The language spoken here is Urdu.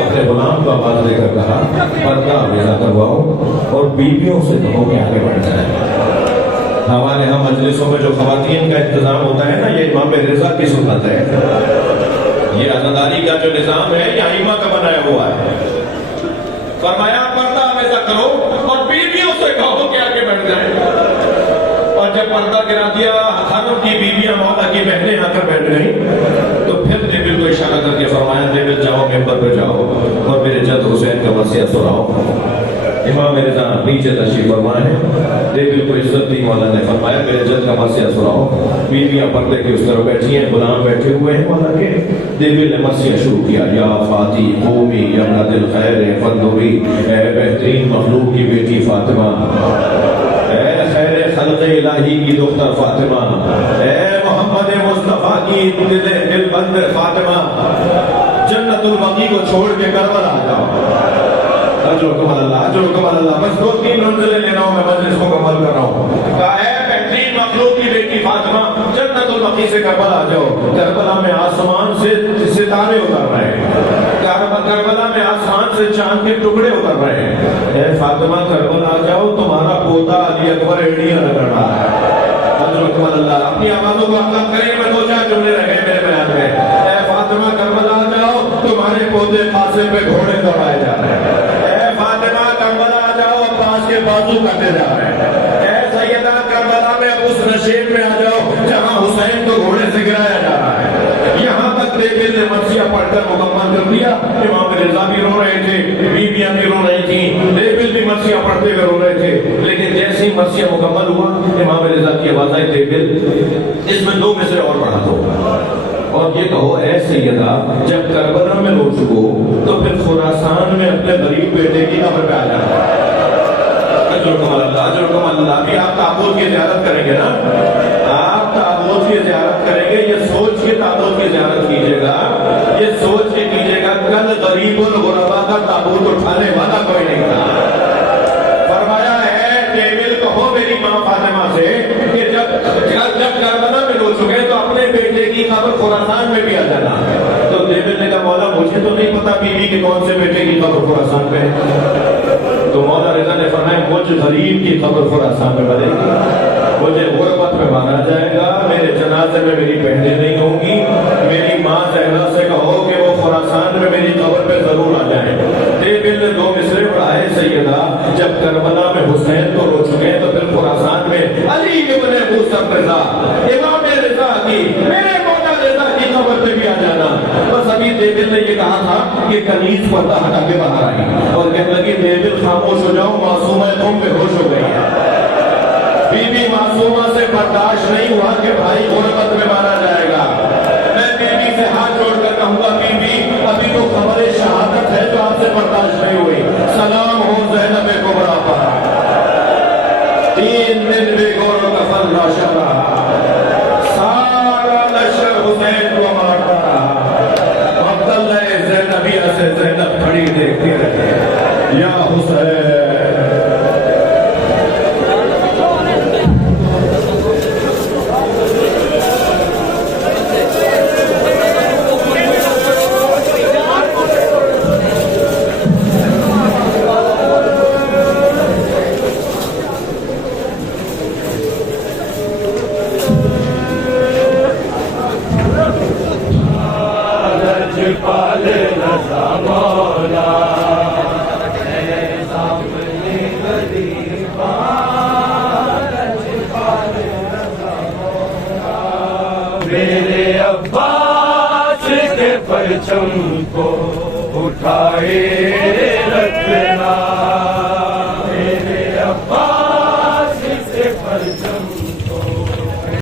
اپنے غلام کو آواز دے کر کہا پردہ ویزا کرواؤ اور بیویوں سے کہو کہ آگے بڑھ جائیں۔ ہمارے ہاں مجلسوں میں جو خواتین کا انتظام ہوتا ہے نا، یہ امام رضا کی سنت ہے۔ یہ عزاداری کا جو نظام ہے یہ ائمہ کا بنایا ہوا ہے۔ فرمایا پردہ ویزا کرو اور بیویوں سے کہو کہ آگے بڑھ جائیں۔ اور جب پردہ گرا دیا، خانوں کی بیویاں مولا کی بہنیں آ کر بیٹھ گئیں، تو پھر دیبل کو اشارہ کر کے فرمایا دیبل جاؤ ممبر پہ جاؤ اور میرے جد حسین کا مرثیہ سناؤ۔ امام رضا نیچے تشریف فرمائے ہیں، دیبل کو عزت دی، مولا نے فرمایا میرے جد کا مرثیہ سناؤ۔ بیویاں پردے کی اس طرف بیٹھی ہیں، غلام بیٹھے ہوئے ہیں مولا کے۔ دیبل نے مرثیہ شروع کیا، یا فاتی قومی یا ابنۃ الخیر فانظری، اے بہترین مخلوق کی بیٹی فاطمہ، اے خیر خلق الہی کی دختر فاطمہ، اے محمد مصطفیٰ کی دل بند فاطمہ، جنت البقیع کو چھوڑ کے کربلا آ جاؤ۔ اجرکم اللہ، اجرکم اللہ۔ بس 2-3 منزلیں لے رہا ہوں، میں مجلس کو مکمل کر رہا ہوں۔ کہا اے بہترین مخلوق کی بیٹی فاطمہ، جنت البقیع سے کربلا آ جاؤ۔ کربلا میں آسمان سے ستارے اتر رہے ہیں، کربلا میں آسمان سے چاند کے ٹکڑے اتر رہے ہیں۔ اے فاطمہ کربلا آ جاؤ، تمہارا پوتا علی اکبر ایڑیاں رگڑ رہا ہے۔ اجرکم اللہ۔ اپنی آوازوں کو آزاد کریں، میں 2-4 جملے رہ گئے میرے بیان میں۔ اے فاطمہ کربلا آ جاؤ، تمہارے پودے قاسم پہ گھوڑے دوڑائے جا رہے ہیں۔ اے فاطمہ کربلا آ جاؤ، عباس کے بازو کٹے جا رہے ہیں۔ اے سیدہ کربلا میں اب اس نشیب میں آ جاؤ جہاں حسین کو گھوڑے سے گرایا جا رہا ہے۔ یہاں تک دیبل نے مرثیہ پڑھ کر مکمل کر دیا۔ امام رضا بھی رو رہے تھے، بیویاں بھی رو رہی تھیں، دیبل بھی مرثیہ پڑھتے ہوئے رو رہے تھے۔ لیکن جیسے ہی مرثیہ مکمل ہوا، امام رضا کی آواز آئی، دیبل اس میں 2 مصرے اور پڑھا دو اور یہ کہو اے سیدہ جب کربلا میں رو چکو تو پھر خراسان میں اپنے غریب بیٹے کی قبر پہ آ جانا۔ اجرکم اللہ، اجرکم اللہ۔ ابھی آپ تابوت کی زیارت کریں گے نا، آپ تابوت کی زیارت کریں گے، یہ سوچ کے تابوت کی زیارت کیجئے گا، یہ سوچ کے کیجئے گا کل غریب الغربا کا تابوت اٹھانے والا کوئی نہیں تھا۔ فرمایا ہے دیبل کہو میری ماں فاطمہ سے کہ جب کربلا میں رو چکے تو اپنے بیٹے کی قبر خراسان میں بھی آ جانا۔ تو دیبل نے کہا مولا مجھے تو نہیں پتا بیوی کے کون سے بیٹے کی قبر خراسان پہ ہے۔ تو مولا رضا نے فرمایا مجھ غریب کی قبر خراسان میں بنے گی، مجھے غربت میں مارا جائے گا، میرے جنازے میں میری بہنیں نہیں ہوں گی، میری ماں زہرا سے کہو کہ وہ خراسان میں میری قبر پہ ضرور آ جائیں۔ دیبل نے 2 مصرے پڑھائے، سیدہ جب کربلا میں حسین کو رو چکے تو پھر خراسان میں علی ابن موسیٰ رضا، امام رضا کی، میرے مولا رضا کی قبر پہ بھی آ جانا۔ بس ابھی دیبل نے یہ کہا تھا کہ کنیز پردہ ہٹا کے باہر آئی اور کہنے لگی دیبل خاموش ہو جاؤ، معصومہ تم بے ہوش ہو گئی ہے۔ بی بی معصومہ سے برداشت نہیں ہوا کہ بھائی غربت میں مارا جائے گا۔ میں بی بی سے ہاتھ جوڑ کر کہوں گا بی بی ابھی تو خبر شہادت ہے جو آپ سے برداشت نہیں ہوئی، سلام ہو زینب کبریٰ پر، 3 دن بے گور و کفن لاشا رہا، سارا لشکر حسین کو مارتا رہا، عبداللہ زینبیہ سے زینب کھڑی دیکھتی رہی، یا حسین۔ میرے عباس کے پرچم کو اٹھائے رکھنا،